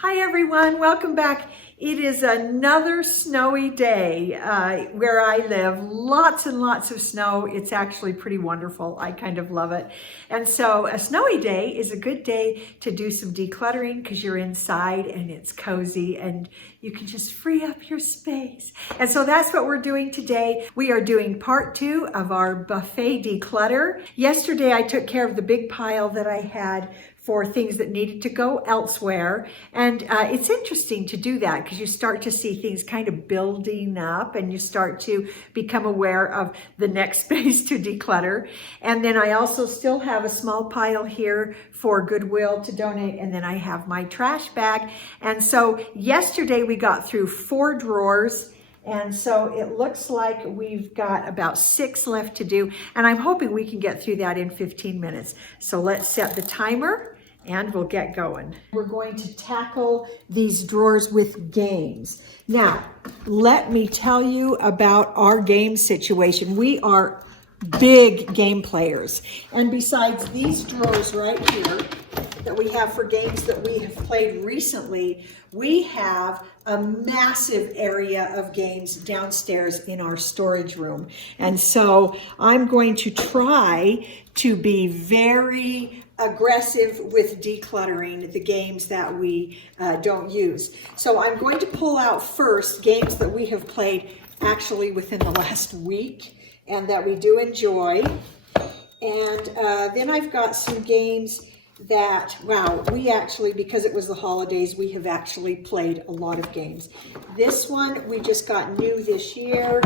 Hi everyone, welcome back. It is another snowy day where I live. Lots and lots of snow. It's actually pretty wonderful. I kind of love it. And so a snowy day is a good day to do some decluttering because you're inside and it's cozy and you can just free up your space. And so that's what we're doing today. We are doing part 2 of our buffet declutter. Yesterday I took care of the big pile that I had for things that needed to go elsewhere. And it's interesting to do that because you start to see things kind of building up and you start to become aware of the next space to declutter. And then I also still have a small pile here for Goodwill to donate. And then I have my trash bag. And so yesterday we got through 4 drawers. And so it looks like we've got about 6 left to do. And I'm hoping we can get through that in 15 minutes. So let's set the timer and we'll get going. We're going to tackle these drawers with games. Now, let me tell you about our game situation. We are big game players. And besides these drawers right here that we have for games that we have played recently, we have a massive area of games downstairs in our storage room. And so I'm going to try to be very aggressive with decluttering the games that we don't use. So I'm going to pull out first games that we have played actually within the last week and that we do enjoy. And then I've got some games that, wow, we actually, because it was the holidays, we have actually played a lot of games. This one we just got new this year,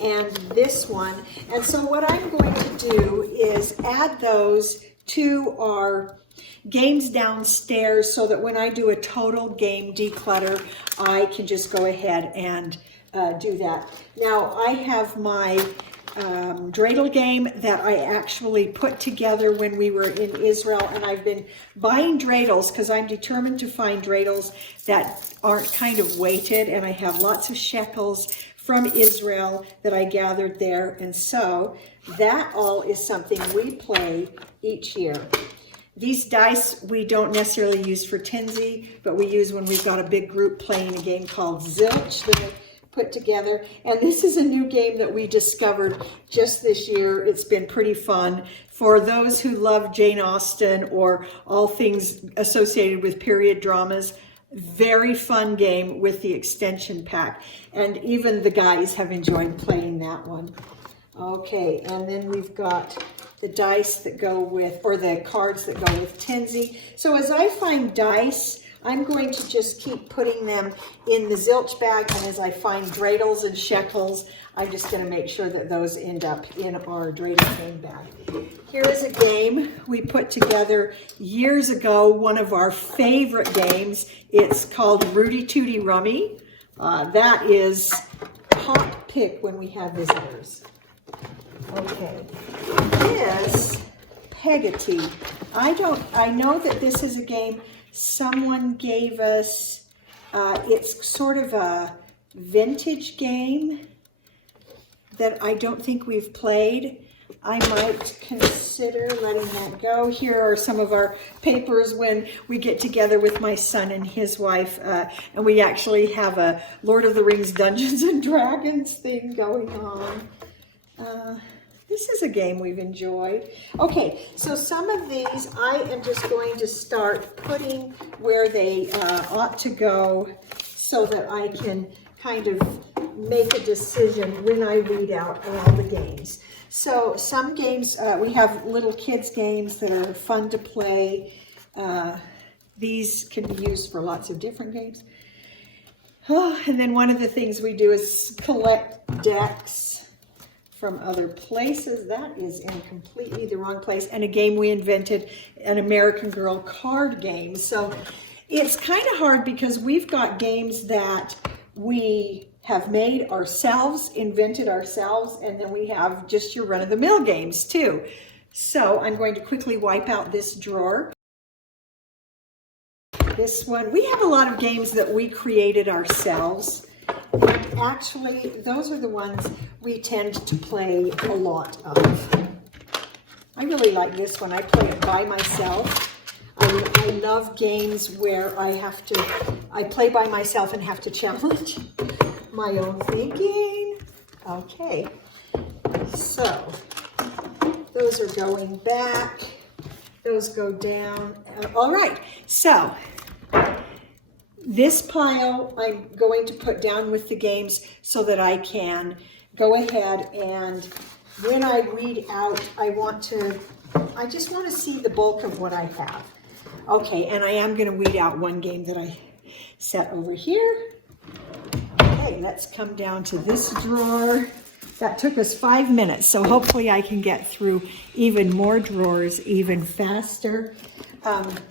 and this one. And so what I'm going to do is add those to our games downstairs so that when I do a total game declutter, I can just go ahead and do that. Now, I have my dreidel game that I actually put together when we were in Israel, and I've been buying dreidels because I'm determined to find dreidels that aren't kind of weighted, and I have lots of shekels from Israel that I gathered there, and so that all is something we play each year. These dice we don't necessarily use for tinsy, but we use when we've got a big group playing a game called Zilch that I put together. And this is a new game that we discovered just this year. It's been pretty fun. For those who love Jane Austen or all things associated with period dramas, very fun game with the extension pack. And even the guys have enjoyed playing that one. Okay, and then we've got the dice that go with, or the cards that go with tinsy. So as I find dice, I'm going to just keep putting them in the Zilch bag, and as I find dreidels and shekels, I'm just going to make sure that those end up in our dreidel game bag. Here is a game we put together years ago, one of our favorite games. It's called Rudy Tooty Rummy. That is hot pick when we have visitors. Okay, this Peggotty. I know that this is a game someone gave us. It's sort of a vintage game that I don't think we've played. I might consider letting that go. Here are some of our papers when we get together with my son and his wife, and we actually have a Lord of the Rings Dungeons and Dragons thing going on. This is a game we've enjoyed. Okay, so some of these I am just going to start putting where they ought to go so that I can kind of make a decision when I read out all the games. So some games, we have little kids games that are fun to play. These can be used for lots of different games. Oh, and then one of the things we do is collect decks from other places. That is in completely the wrong place. And a game we invented, an American Girl card game. So it's kind of hard because we've got games that we have made ourselves, invented ourselves, and then we have just your run-of-the-mill games too. So I'm going to quickly wipe out this drawer. This one, we have a lot of games that we created ourselves. And actually, those are the ones we tend to play a lot of. I really like this one. I play it by myself. I I love games where I play by myself and have to challenge my own thinking. Okay, so those are going back. Those go down. All right, so this pile I'm going to put down with the games so that I can go ahead and when I read out, I just want to see the bulk of what I have. Okay, and I am going to weed out one game that I set over here. Okay, let's come down to this drawer. That took us 5 minutes, so hopefully I can get through even more drawers even faster.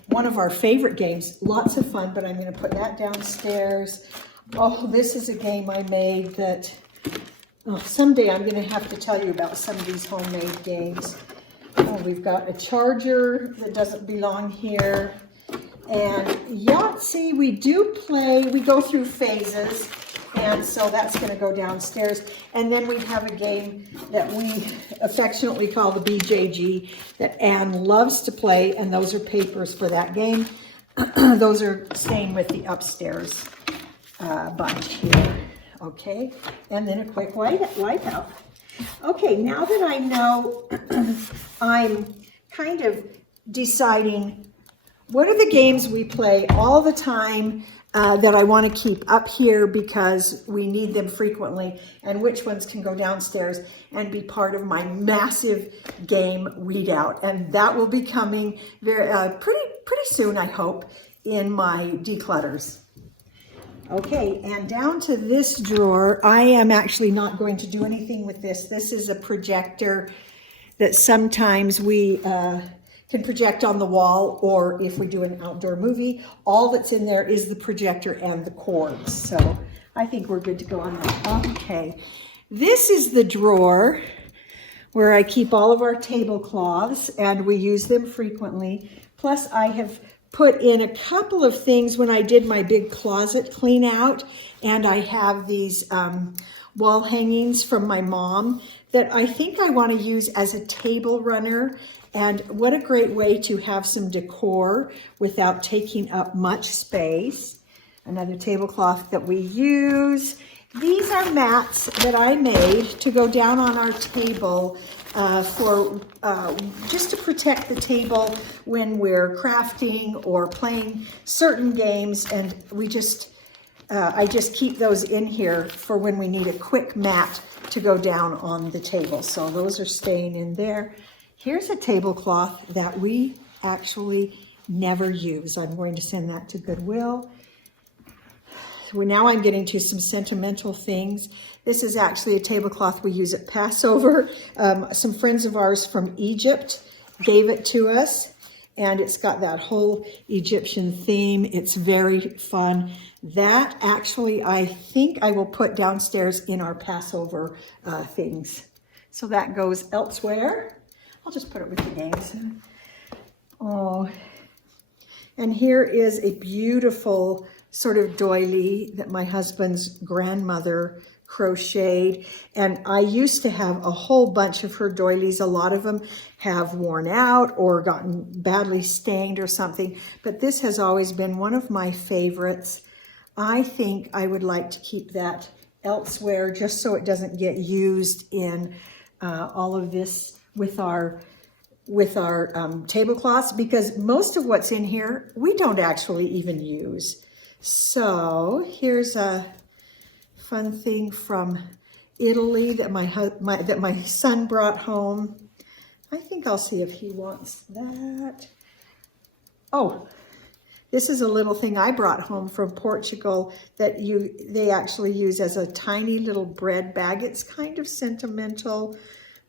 One of our favorite games, lots of fun, but I'm going to put that downstairs. Oh, this is a game I made that someday I'm going to have to tell you about some of these homemade games. Oh, we've got a charger that doesn't belong here. And Yahtzee, we go through phases. And so that's going to go downstairs. And then we have a game that we affectionately call the BJG that Anne loves to play. And those are papers for that game. Those are staying with the upstairs bunch here. Okay. And then a quick wipe out. Okay. Now that I know I'm kind of deciding what are the games we play all the time that I want to keep up here because we need them frequently, and which ones can go downstairs and be part of my massive game readout. And that will be coming very pretty soon, I hope, in my declutters. Okay, and down to this drawer, I am actually not going to do anything with this. This is a projector that sometimes we can project on the wall, or if we do an outdoor movie, all that's in there is the projector and the cords. So I think we're good to go on that. Okay, this is the drawer where I keep all of our tablecloths, and we use them frequently. Plus I have put in a couple of things when I did my big closet clean out, and I have these wall hangings from my mom that I think I want to use as a table runner. And what a great way to have some decor without taking up much space. Another tablecloth that we use. These are mats that I made to go down on our table just to protect the table when we're crafting or playing certain games. And I just keep those in here for when we need a quick mat to go down on the table. So those are staying in there. Here's a tablecloth that we actually never use. I'm going to send that to Goodwill. Well, now I'm getting to some sentimental things. This is actually a tablecloth we use at Passover. Some friends of ours from Egypt gave it to us, and it's got that whole Egyptian theme. It's very fun. That actually, I think I will put downstairs in our Passover things. So that goes elsewhere. I'll just put it with the games. Oh, and here is a beautiful sort of doily that my husband's grandmother crocheted. And I used to have a whole bunch of her doilies. A lot of them have worn out or gotten badly stained or something. But this has always been one of my favorites. I think I would like to keep that elsewhere just so it doesn't get used in all of this with our tablecloths, because most of what's in here we don't actually even use. So here's a fun thing from Italy that my son brought home. I think I'll see if he wants that. Oh, this is a little thing I brought home from Portugal that they actually use as a tiny little bread bag. It's kind of sentimental,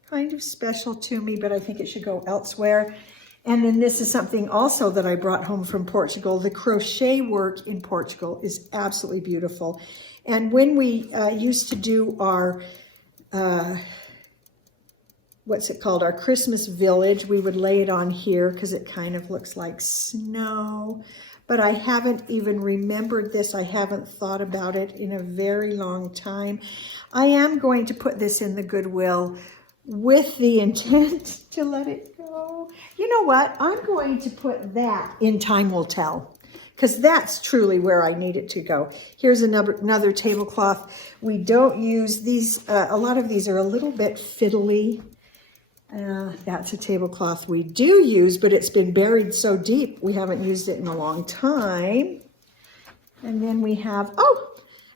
kind of special to me, but I think it should go elsewhere. And then this is something also that I brought home from Portugal. The crochet work in Portugal is absolutely beautiful. And when we used to do our, what's it called? Our Christmas village, we would lay it on here because it kind of looks like snow. But I haven't even remembered this. I haven't thought about it in a very long time. I am going to put this in the Goodwill with the intent to let it go. You know what? I'm going to put that in Time Will Tell, because that's truly where I need it to go. Here's another tablecloth. We don't use these. A lot of these are a little bit fiddly. That's a tablecloth we do use, but it's been buried so deep we haven't used it in a long time. And then we have,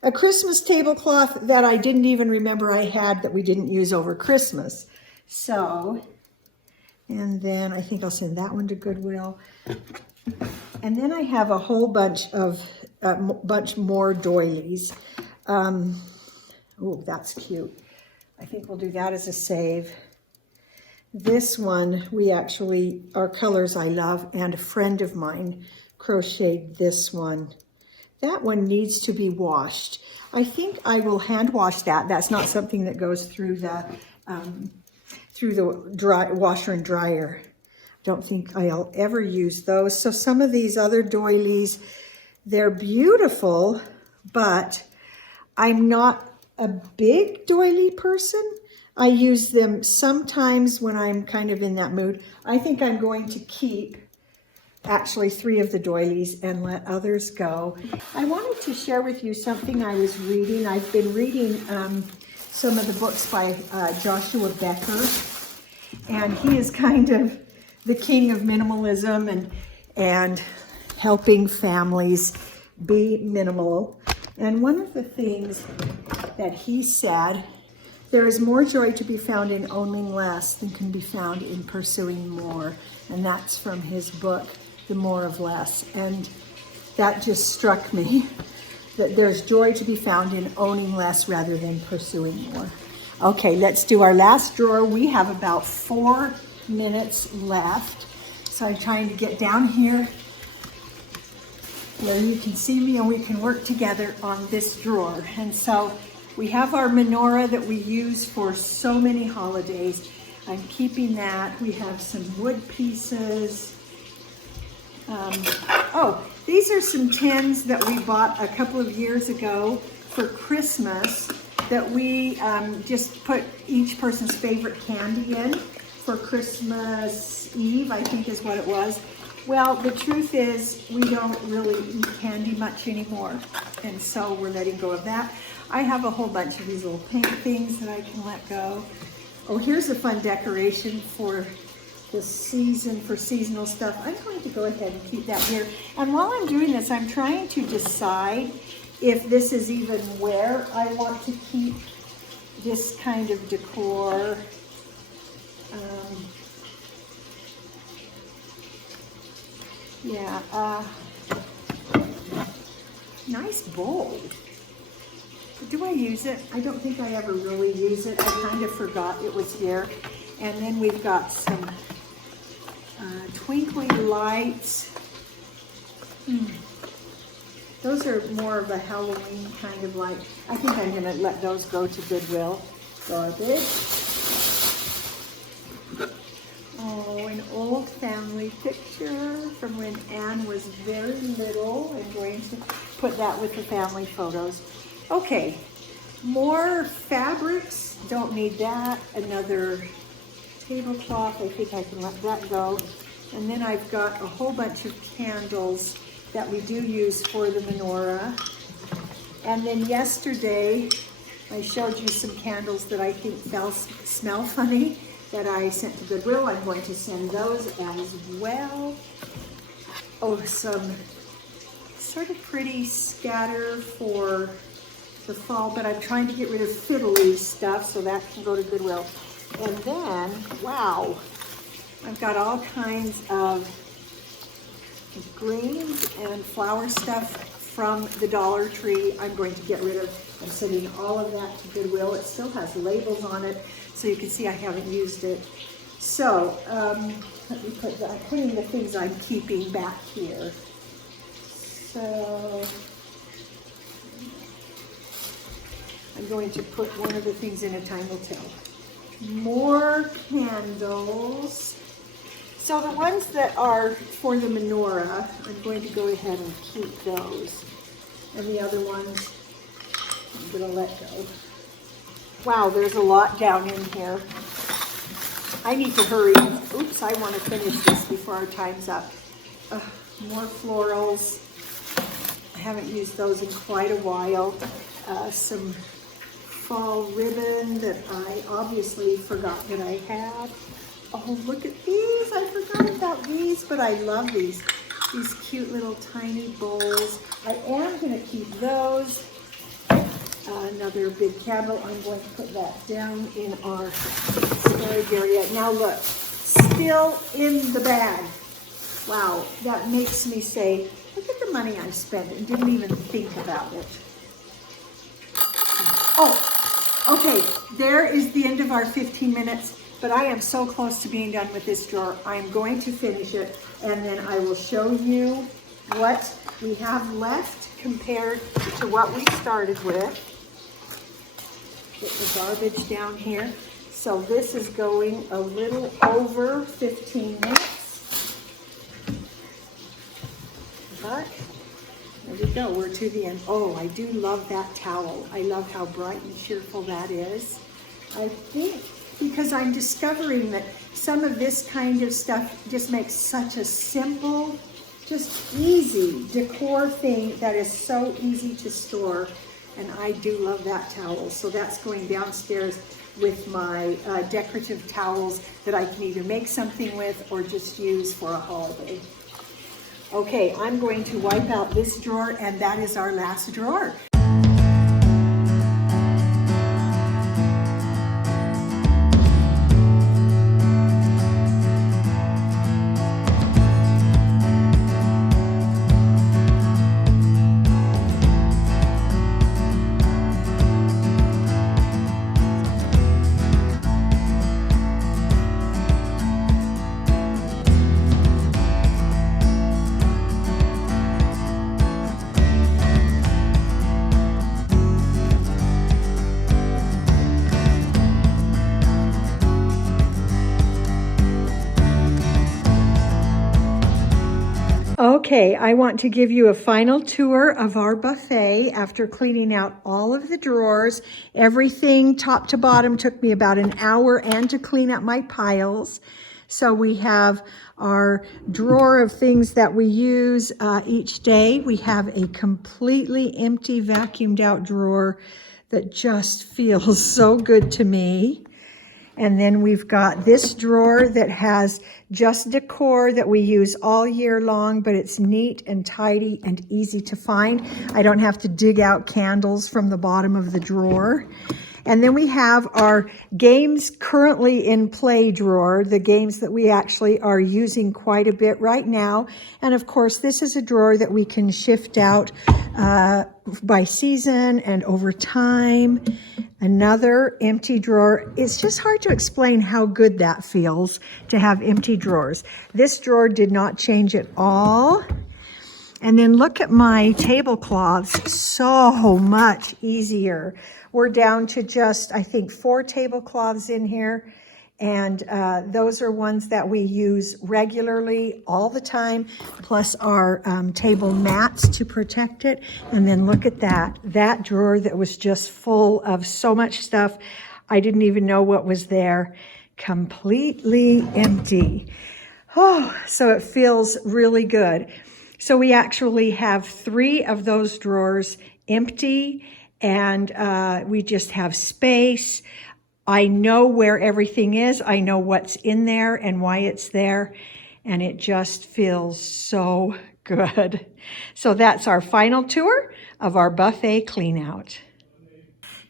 a Christmas tablecloth that I didn't even remember I had that we didn't use over Christmas. So, and then I think I'll send that one to Goodwill. And then I have a whole bunch of, more doilies. Oh, that's cute. I think we'll do that as a save. This one, our colors I love, and a friend of mine crocheted this one. That one needs to be washed. I think I will hand wash that. That's not something that goes through the washer and dryer. Don't think I'll ever use those. So some of these other doilies, they're beautiful, but I'm not a big doily person. I use them sometimes when I'm kind of in that mood. I think I'm going to keep actually 3 of the doilies and let others go. I wanted to share with you something I was reading. I've been reading some of the books by Joshua Becker, and he is kind of the king of minimalism and helping families be minimal. And one of the things that he said, there is more joy to be found in owning less than can be found in pursuing more. And that's from his book, The More of Less. And that just struck me, that there's joy to be found in owning less rather than pursuing more. Okay, let's do our last drawer. We have about 4 minutes left. So I'm trying to get down here where you can see me and we can work together on this drawer. And so we have our menorah that we use for so many holidays. I'm keeping that. We have some wood pieces. These are some tins that we bought a couple of years ago for Christmas that we just put each person's favorite candy in for Christmas Eve, I think is what it was. Well, the truth is we don't really eat candy much anymore, and so we're letting go of that. I have a whole bunch of these little pink things that I can let go. Oh, here's a fun decoration for the season, for seasonal stuff. I'm going to go ahead and keep that here. And while I'm doing this, I'm trying to decide if this is even where I want to keep this kind of decor. Nice bowl. Do I use it? I don't think I ever really use it. I kind of forgot it was here. And then we've got some twinkling lights. Those are more of a Halloween kind of light. I think I'm going to let those go to Goodwill. Garbage. Oh, an old family picture from when Anne was very little. I'm going to put that with the family photos. Okay, more fabrics. Don't need that. Another tablecloth. I think I can let that go. And then I've got a whole bunch of candles that we do use for the menorah. And then yesterday, I showed you some candles that I think smell funny that I sent to Goodwill. I'm going to send those as well. Oh, some sort of pretty scatter for the fall, but I'm trying to get rid of fiddly stuff, so that can go to Goodwill. And then, wow, I've got all kinds of greens and flower stuff from the Dollar Tree. I'm going to get rid of. I'm sending all of that to Goodwill. It still has labels on it, so you can see I haven't used it. So let me put that. I'm putting the things I'm keeping back here. So I'm going to put one of the things in a Time Will Tell. More candles. So the ones that are for the menorah, I'm going to go ahead and keep those. And the other ones, I'm going to let go. Wow, there's a lot down in here. I need to hurry. Oops, I want to finish this before our time's up. More florals. I haven't used those in quite a while. Some fall ribbon that I obviously forgot that I had. Oh, look at these. I forgot about these, but I love these. These cute little tiny bowls. I am going to keep those. Another big candle. I'm going to put that down in our storage area. Now look, still in the bag. Wow, that makes me say, look at the money I spent and didn't even think about it. Oh, okay, there is the end of our 15 minutes, but I am so close to being done with this drawer. I'm going to finish it, and then I will show you what we have left compared to what we started with. Get the garbage down here. So this is going a little over 15 minutes. But there we go, we're to the end. Oh, I do love that towel. I love how bright and cheerful that is. I think because I'm discovering that some of this kind of stuff just makes such a simple, just easy decor thing that is so easy to store. And I do love that towel. So that's going downstairs with my decorative towels that I can either make something with or just use for a holiday. Okay, I'm going to wipe out this drawer, and that is our last drawer. Okay, I want to give you a final tour of our buffet after cleaning out all of the drawers. Everything top to bottom took me about an hour and to clean up my piles. So we have our drawer of things that we use each day. We have a completely empty vacuumed out drawer that just feels so good to me. And then we've got this drawer that has just decor that we use all year long, but it's neat and tidy and easy to find. I don't have to dig out candles from the bottom of the drawer. And then we have our games currently in play drawer, the games that we actually are using quite a bit right now. And of course, this is a drawer that we can shift out by season and over time. Another empty drawer. It's just hard to explain how good that feels to have empty drawers. This drawer did not change at all. And then look at my tablecloths, so much easier. We're down to just, I think, 4 tablecloths in here. And those are ones that we use regularly all the time, plus our table mats to protect it. And then look at that drawer that was just full of so much stuff. I didn't even know what was there. Completely empty. Oh, so it feels really good. So we actually have 3 of those drawers empty, and we just have space. I know where everything is. I know what's in there and why it's there, and it just feels so good. So that's our final tour of our buffet clean out.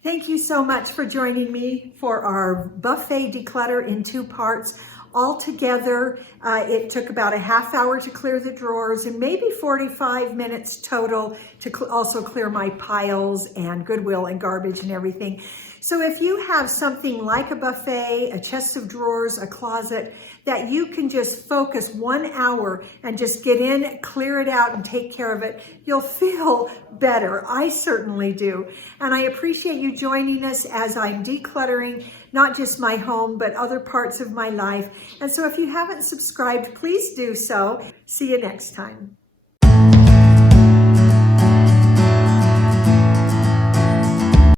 Thank you so much for joining me for our buffet declutter in 2 parts. Altogether, it took about a half hour to clear the drawers and maybe 45 minutes total to also clear my piles and Goodwill and garbage and everything. So if you have something like a buffet, a chest of drawers, a closet, that you can just focus 1 hour and just get in, clear it out, and take care of it, you'll feel better. I certainly do. And I appreciate you joining us as I'm decluttering not just my home, but other parts of my life. And so if you haven't subscribed, please do so. See you next time.